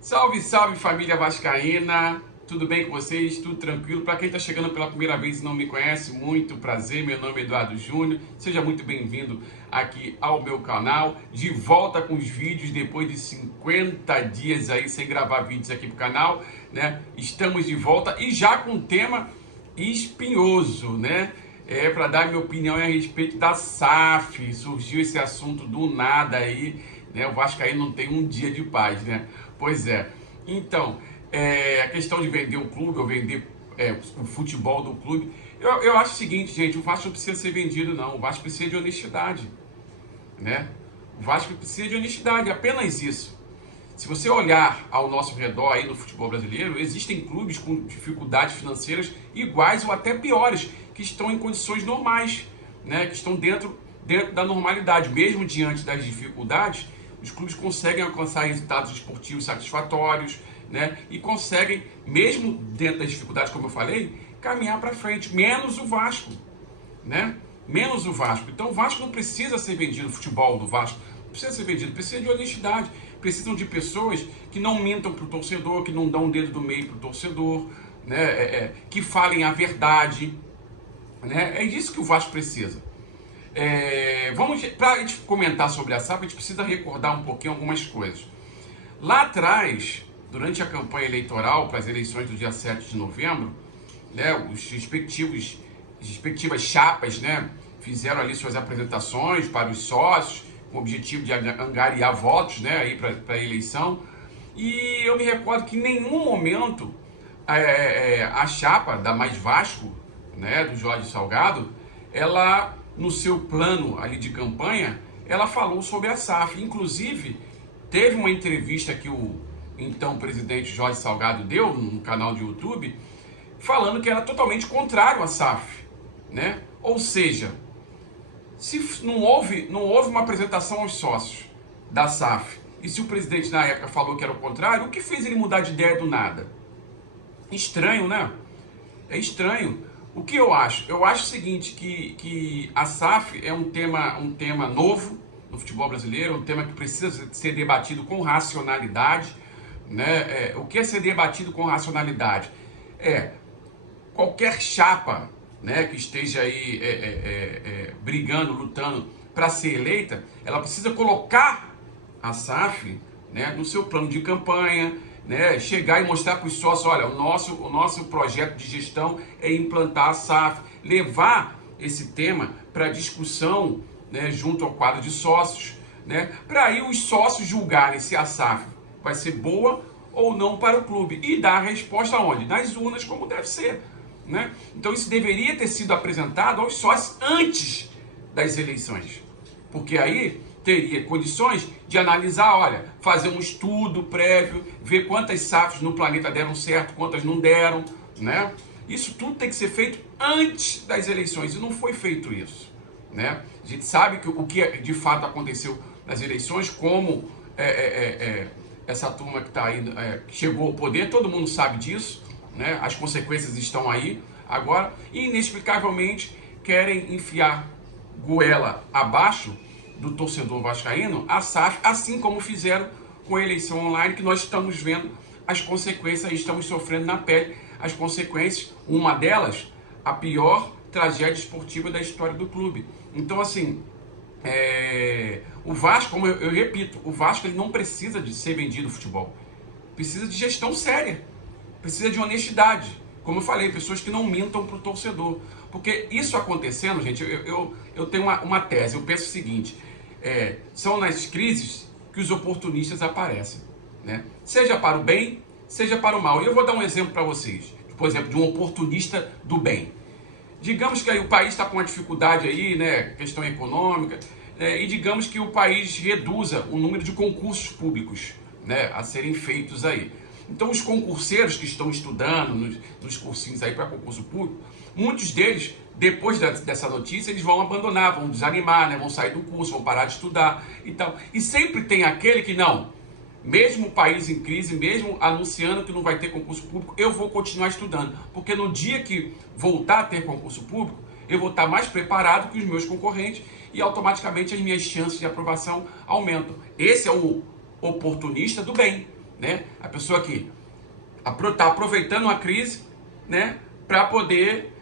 Salve, salve família vascaína! Tudo bem com vocês? Tudo tranquilo? Para quem está chegando pela primeira vez e não me conhece, muito prazer, meu nome é Eduardo Júnior. Seja muito bem-vindo aqui ao meu canal. De volta com os vídeos depois de 50 dias aí sem gravar vídeos aqui pro canal, né? Estamos de volta e já com um tema espinhoso, né? Para dar minha opinião a respeito da SAF. Surgiu esse assunto do nada aí, né? O Vascaíno não tem um dia de paz, né? Pois é. Então, a questão de vender o clube ou vender o futebol do clube, eu acho o seguinte, gente, o Vasco não precisa ser vendido, não. O Vasco precisa de honestidade, né? O Vasco precisa de honestidade, apenas isso. Se você olhar ao nosso redor aí no futebol brasileiro, existem clubes com dificuldades financeiras iguais ou até piores, que estão em condições normais, né? Que estão dentro da normalidade. Mesmo diante das dificuldades, os clubes conseguem alcançar resultados esportivos satisfatórios, né? E conseguem, mesmo dentro das dificuldades, como eu falei, caminhar para frente, menos o Vasco, né? Menos o Vasco. Então o Vasco não precisa ser vendido, o futebol do Vasco não precisa ser vendido, precisa de honestidade. Precisam de pessoas que não mintam para o torcedor, que não dão o dedo do meio para o torcedor, né? Que falem a verdade, né? É disso que o Vasco precisa. Para a gente comentar sobre a SAF, a gente precisa recordar um pouquinho algumas coisas. Lá atrás, durante a campanha eleitoral para as eleições do dia 7 de novembro, né, os respectivas chapas, né, fizeram ali suas apresentações para os sócios, com o objetivo de angariar votos, né, aí para a eleição. E eu me recordo que em nenhum momento a chapa da Mais Vasco, né, do Jorge Salgado, ela, no seu plano ali de campanha, ela falou sobre a SAF. Inclusive, teve uma entrevista que o então presidente Jorge Salgado deu no canal de YouTube, falando que era totalmente contrário à SAF, né? Ou seja, se não houve uma apresentação aos sócios da SAF, e se o presidente na época falou que era o contrário, o que fez ele mudar de ideia do nada? Estranho, né? É estranho. O que eu acho? Eu acho o seguinte, que a SAF é um tema novo no futebol brasileiro, um tema que precisa ser debatido com racionalidade, né? O que é ser debatido com racionalidade? Qualquer chapa, né, que esteja aí brigando, lutando para ser eleita, ela precisa colocar a SAF, né, no seu plano de campanha, né, chegar e mostrar para os sócios, olha, o nosso projeto de gestão é implantar a SAF, levar esse tema para discussão, né, junto ao quadro de sócios, né, para aí os sócios julgarem se a SAF vai ser boa ou não para o clube e dar a resposta onde? Nas urnas, como deve ser, né? Então isso deveria ter sido apresentado aos sócios antes das eleições, porque aí teria condições de analisar, olha, fazer um estudo prévio, ver quantas SAFs no planeta deram certo, quantas não deram, né? Isso tudo tem que ser feito antes das eleições e não foi feito isso, né? A gente sabe que o que de fato aconteceu nas eleições, como essa turma que está aí, que chegou ao poder, todo mundo sabe disso, né? As consequências estão aí agora e inexplicavelmente querem enfiar goela abaixo do torcedor vascaíno a SAF, assim como fizeram com a eleição online, que nós estamos vendo as consequências, estamos sofrendo na pele as consequências, uma delas, a pior tragédia esportiva da história do clube. Então, assim, o Vasco, como eu repito, o Vasco ele não precisa de ser vendido futebol, precisa de gestão séria, precisa de honestidade. Como eu falei, pessoas que não mintam para o torcedor. Porque isso acontecendo, gente, eu tenho uma tese, eu penso o seguinte, são nas crises que os oportunistas aparecem, né? Seja para o bem, seja para o mal. E eu vou dar um exemplo para vocês, por exemplo, de um oportunista do bem. Digamos que aí o país está com uma dificuldade aí, né, questão econômica, e digamos que o país reduza o número de concursos públicos, né, a serem feitos aí. Então os concurseiros que estão estudando nos cursinhos aí para concurso público, muitos deles, depois dessa notícia, eles vão abandonar, vão desanimar, né, vão sair do curso, vão parar de estudar e tal. E sempre tem aquele que não, mesmo o país em crise, mesmo anunciando que não vai ter concurso público, eu vou continuar estudando, porque no dia que voltar a ter concurso público, eu vou estar mais preparado que os meus concorrentes e automaticamente as minhas chances de aprovação aumentam. Esse é o oportunista do bem, né? A pessoa que está aproveitando a crise, né, para poder,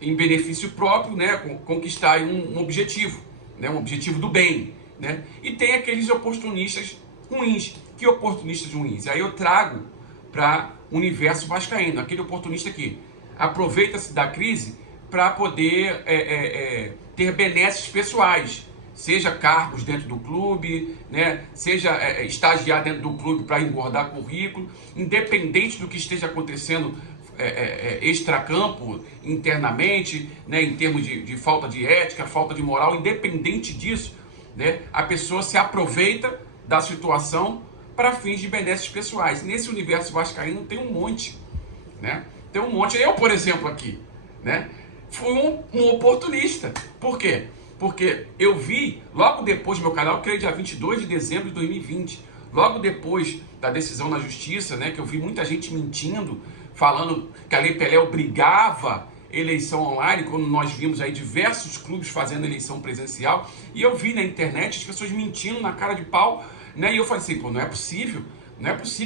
em benefício próprio, né, conquistar um objetivo, né, um objetivo do bem, né? E tem aqueles oportunistas ruins. Que oportunistas ruins? Aí eu trago para o universo vascaíno, aquele oportunista que aproveita-se da crise para poder ter benesses pessoais, seja cargos dentro do clube, né? Seja estagiar dentro do clube para engordar currículo, independente do que esteja acontecendo extracampo, internamente, né? Em termos de falta de ética, falta de moral, independente disso, né? A pessoa se aproveita da situação para fins de benesses pessoais. Nesse universo vascaíno tem um monte, né? Tem um monte. Eu, por exemplo, aqui, né, fui um oportunista. Por quê? Porque eu vi, logo depois do meu canal, eu criei dia 22 de dezembro de 2020, logo depois da decisão na justiça, né, que eu vi muita gente mentindo, falando que a Lei Pelé obrigava eleição online, quando nós vimos aí diversos clubes fazendo eleição presencial, e eu vi na internet as pessoas mentindo na cara de pau, né, e eu falei assim, pô, não é possível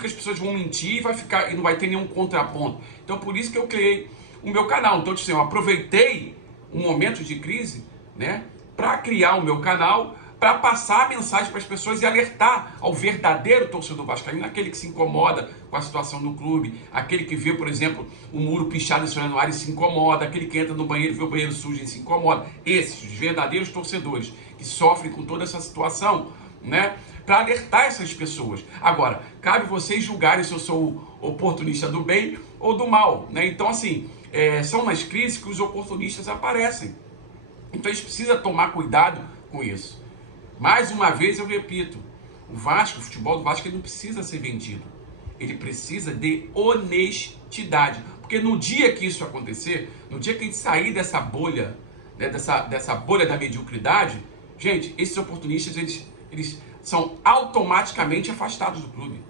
que as pessoas vão mentir e não vai ter nenhum contraponto. Então, por isso que eu criei o meu canal. Então, assim, eu aproveitei um momento de crise, né, para criar o meu canal, para passar a mensagem para as pessoas e alertar ao verdadeiro torcedor vascaíno, aquele que se incomoda com a situação do clube, aquele que vê, por exemplo, o muro pichado em São Januário e se incomoda, aquele que entra no banheiro e vê o banheiro sujo e se incomoda. Esses, os verdadeiros torcedores que sofrem com toda essa situação, né, para alertar essas pessoas. Agora, cabe vocês julgarem se eu sou oportunista do bem ou do mal, né? Então, assim, são nas crises que os oportunistas aparecem. Então, a gente precisa tomar cuidado com isso. Mais uma vez, eu repito, o futebol do Vasco, ele não precisa ser vendido. Ele precisa de honestidade. Porque no dia que isso acontecer, no dia que a gente sair dessa bolha, né, dessa bolha da mediocridade, gente, esses oportunistas, eles são automaticamente afastados do clube.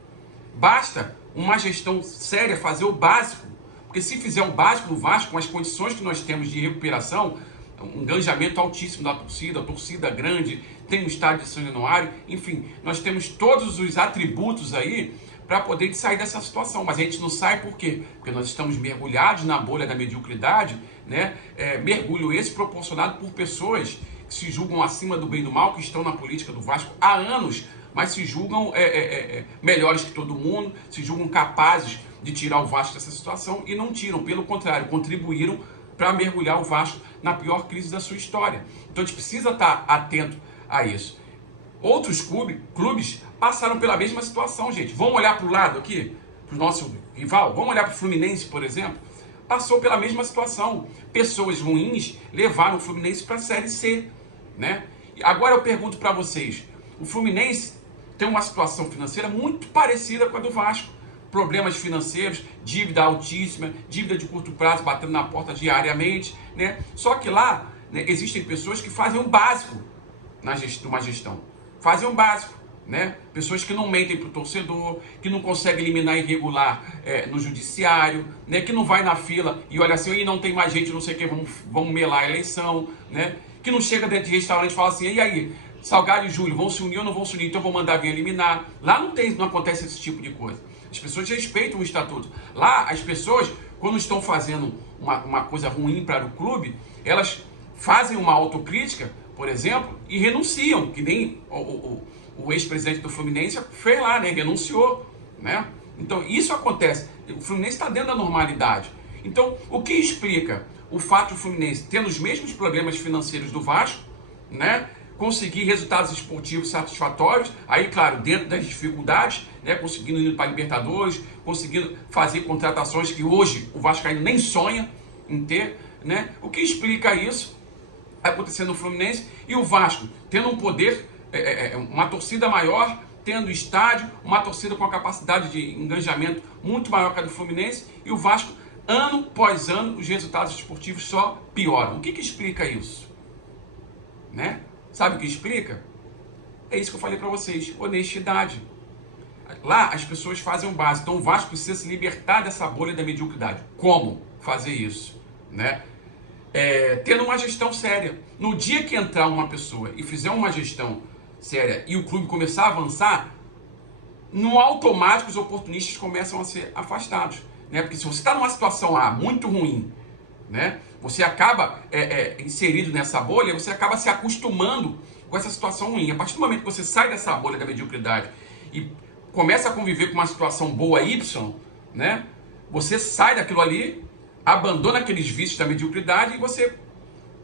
Basta uma gestão séria fazer o básico, porque se fizer o básico no Vasco, com as condições que nós temos de recuperação, um engajamento altíssimo da torcida, a torcida grande, tem o estádio de São Januário, enfim, nós temos todos os atributos aí para poder sair dessa situação, mas a gente não sai por quê? Porque nós estamos mergulhados na bolha da mediocridade, né? Mergulho esse proporcionado por pessoas que se julgam acima do bem e do mal, que estão na política do Vasco há anos, mas se julgam melhores que todo mundo, se julgam capazes de tirar o Vasco dessa situação e não tiram, pelo contrário, contribuíram para mergulhar o Vasco na pior crise da sua história. Então a gente precisa estar atento a isso. Outros clubes passaram pela mesma situação, gente. Vamos olhar para o lado aqui, para o nosso rival? Vamos olhar para o Fluminense, por exemplo? Passou pela mesma situação. Pessoas ruins levaram o Fluminense para a Série C, né? Agora eu pergunto para vocês, o Fluminense tem uma situação financeira muito parecida com a do Vasco. Problemas financeiros, dívida altíssima, dívida de curto prazo batendo na porta diariamente, né? Só que lá, né, existem pessoas que fazem o básico numa gestão. Fazem o básico, né? Pessoas que não mentem para o torcedor, que não conseguem eliminar irregular no judiciário, né? Que não vai na fila e olha assim, e não tem mais gente, não sei o que, vamos melar a eleição, né? Que não chega dentro de restaurante e fala assim, e aí, Salgado e Júlio, vão se unir ou não vão se unir? Então vou mandar vir eliminar. Lá não acontece esse tipo de coisa. As pessoas respeitam o estatuto. Lá, as pessoas, quando estão fazendo uma coisa ruim para o clube, elas fazem uma autocrítica, por exemplo, e renunciam, que nem o ex-presidente do Fluminense fez lá, né? Renunciou, né? Então, isso acontece. O Fluminense está dentro da normalidade. Então, o que explica o fato do Fluminense tendo os mesmos problemas financeiros do Vasco, né? Conseguir resultados esportivos satisfatórios, aí, claro, dentro das dificuldades, né, conseguindo ir para a Libertadores, conseguindo fazer contratações que hoje o Vascaíno nem sonha em ter, né? O que explica isso acontecendo no Fluminense e o Vasco tendo um poder, uma torcida maior, tendo estádio, uma torcida com a capacidade de engajamento muito maior que a do Fluminense, e o Vasco, ano após ano, os resultados esportivos só pioram. O que explica isso? Né? Sabe o que explica? É isso que eu falei para vocês, honestidade. Lá as pessoas fazem o básico, então o Vasco precisa se libertar dessa bolha da mediocridade. Como fazer isso? Né? Tendo uma gestão séria. No dia que entrar uma pessoa e fizer uma gestão séria e o clube começar a avançar, no automático os oportunistas começam a ser afastados, né? Porque se você está numa situação muito ruim, né? Você acaba inserido nessa bolha, você acaba se acostumando com essa situação ruim. A partir do momento que você sai dessa bolha da mediocridade e começa a conviver com uma situação boa Y, né? Você sai daquilo ali, abandona aqueles vícios da mediocridade e você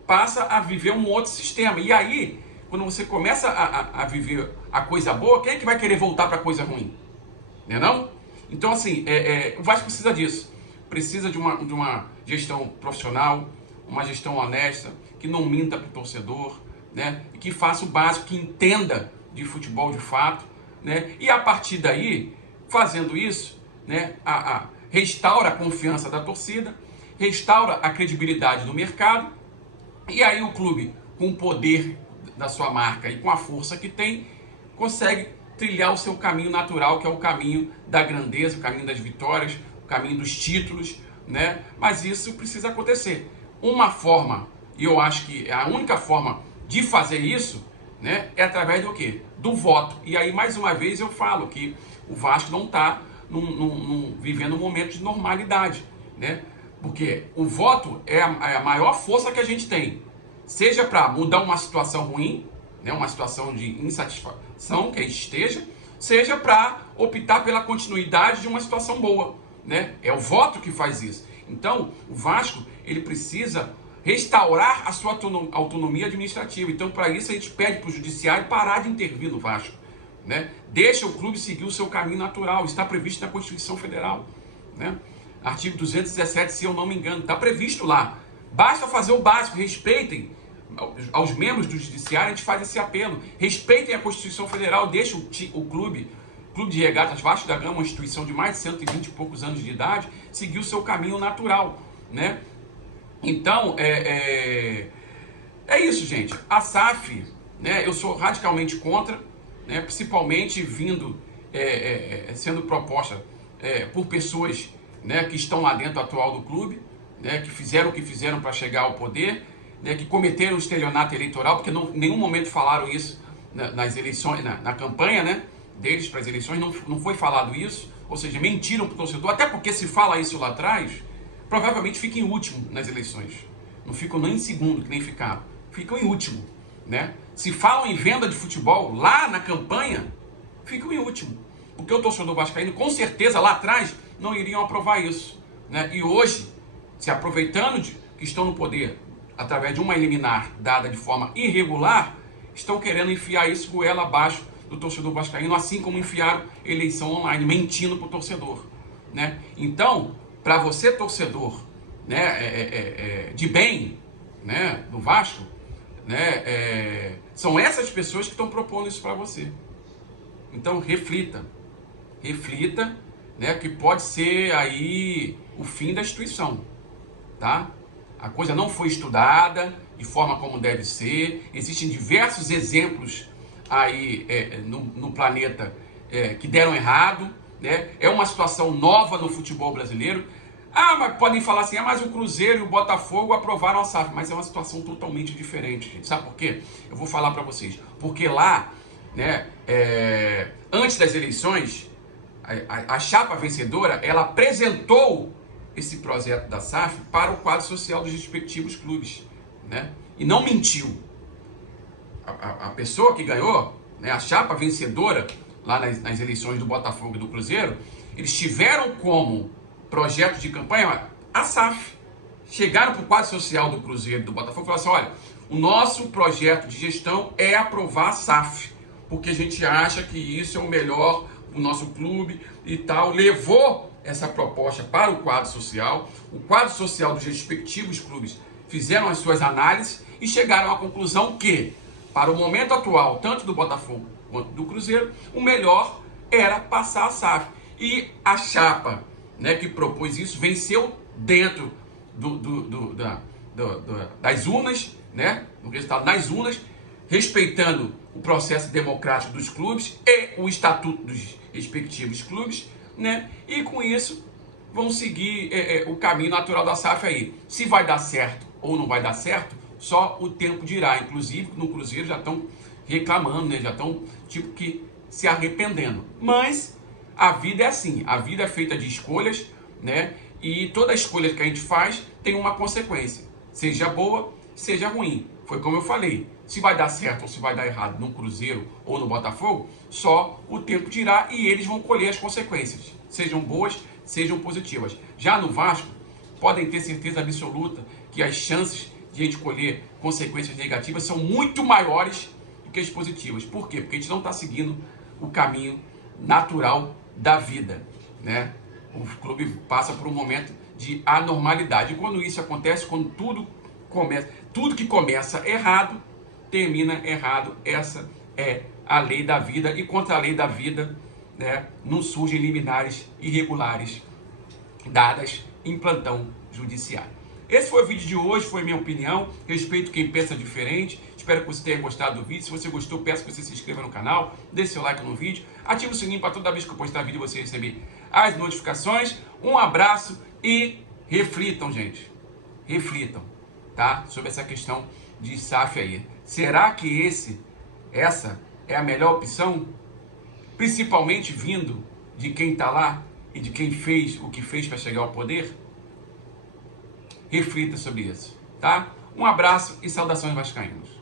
passa a viver um outro sistema. E aí, quando você começa a viver a coisa boa, quem é que vai querer voltar para a coisa ruim? Né não? Então, assim, o Vasco precisa disso. Precisa de uma gestão profissional, uma gestão honesta, que não minta para o torcedor, né? E que faça o básico, que entenda de futebol de fato, né? E a partir daí, fazendo isso, né? Restaura a confiança da torcida, restaura a credibilidade do mercado, e aí o clube, com o poder da sua marca e com a força que tem, consegue trilhar o seu caminho natural, que é o caminho da grandeza, o caminho das vitórias, o caminho dos títulos, né? Mas isso precisa acontecer. Uma forma, e eu acho que a única forma de fazer isso, né, é através do quê? Do voto. E aí, mais uma vez, eu falo que o Vasco não está vivendo um momento de normalidade, né? Porque o voto é a maior força que a gente tem. Seja para mudar uma situação ruim, né, uma situação de insatisfação que a gente esteja, seja para optar pela continuidade de uma situação boa, né? É o voto que faz isso. Então, o Vasco, ele precisa restaurar a sua autonomia administrativa. Então, para isso, a gente pede para o judiciário parar de intervir no Vasco, né? Deixa o clube seguir o seu caminho natural. Está previsto na Constituição Federal, né? Artigo 217, se eu não me engano, está previsto lá. Basta fazer o básico, respeitem aos membros do judiciário, a gente faz esse apelo. Respeitem a Constituição Federal, deixa o Clube de Regatas Vasco da Gama, uma instituição de mais de 120 e poucos anos de idade, seguir o seu caminho natural, né? Então, é isso, gente. A SAF, né, eu sou radicalmente contra, né, principalmente sendo proposta por pessoas, né, que estão lá dentro atual do clube, né, que fizeram o que fizeram para chegar ao poder, né, que cometeram o estelionato eleitoral, porque em nenhum momento falaram isso nas eleições, na campanha, né, deles para as eleições, não foi falado isso, ou seja, mentiram para o torcedor, até porque se fala isso lá atrás, provavelmente fica em último nas eleições. Não ficam nem em segundo, que nem ficaram. Ficam em último, né? Se falam em venda de futebol lá na campanha, ficam em último. Porque o torcedor vascaíno, com certeza, lá atrás, não iriam aprovar isso, né? E hoje, se aproveitando que estão no poder, através de uma liminar dada de forma irregular, estão querendo enfiar isso goela abaixo do torcedor vascaíno, assim como enfiaram eleição online, mentindo para o torcedor, né? Então, para você, torcedor, né, de bem, né, do Vasco, né, são essas pessoas que estão propondo isso para você. Então, reflita, né, que pode ser aí o fim da instituição, tá? A coisa não foi estudada de forma como deve ser. Existem diversos exemplos aí no planeta que deram errado, né? É uma situação nova no futebol brasileiro. Mas podem falar assim, mas o Cruzeiro e o Botafogo aprovaram a SAF, mas é uma situação totalmente diferente, gente. Sabe por quê? Eu vou falar para vocês. Porque lá, né, antes das eleições, a chapa vencedora, ela apresentou esse projeto da SAF para o quadro social dos respectivos clubes, né? E não mentiu. A pessoa que ganhou, né, a chapa vencedora lá nas eleições do Botafogo e do Cruzeiro, eles tiveram como projeto de campanha a SAF. Chegaram para o quadro social do Cruzeiro e do Botafogo e falaram assim, olha, o nosso projeto de gestão é aprovar a SAF, porque a gente acha que isso é o melhor para o nosso clube e tal. Levou essa proposta para o quadro social dos respectivos clubes fizeram as suas análises e chegaram à conclusão que, para o momento atual, tanto do Botafogo quanto do Cruzeiro, o melhor era passar a SAF. E a chapa, né, que propôs isso, venceu dentro das urnas, né, no resultado das urnas, respeitando o processo democrático dos clubes e o estatuto dos respectivos clubes, né, e com isso vão seguir o caminho natural da SAF aí. Se vai dar certo ou não vai dar certo, só o tempo dirá. Inclusive, no Cruzeiro já estão reclamando, né, já estão tipo que se arrependendo. Mas a vida é assim, a vida é feita de escolhas, né? E toda escolha que a gente faz tem uma consequência, seja boa, seja ruim. Foi como eu falei, se vai dar certo ou se vai dar errado no Cruzeiro ou no Botafogo, só o tempo dirá e eles vão colher as consequências, sejam boas, sejam positivas. Já no Vasco, podem ter certeza absoluta que as chances de a gente colher consequências negativas são muito maiores do que as positivas. Por quê? Porque a gente não está seguindo o caminho natural da vida, né? O clube passa por um momento de anormalidade. E quando isso acontece, quando tudo que começa errado, termina errado. Essa é a lei da vida. E contra a lei da vida, né, não surgem liminares irregulares dadas em plantão judiciário. Esse foi o vídeo de hoje, foi minha opinião. Respeito quem pensa diferente. Espero que você tenha gostado do vídeo. Se você gostou, peço que você se inscreva no canal, deixe seu like no vídeo, ative o sininho para toda vez que eu postar vídeo você receber as notificações. Um abraço e reflitam, gente. Reflitam, tá? Sobre essa questão de SAF aí. Será que essa é a melhor opção? Principalmente vindo de quem está lá e de quem fez o que fez para chegar ao poder? Reflita sobre isso, tá? Um abraço e saudações vascaínos.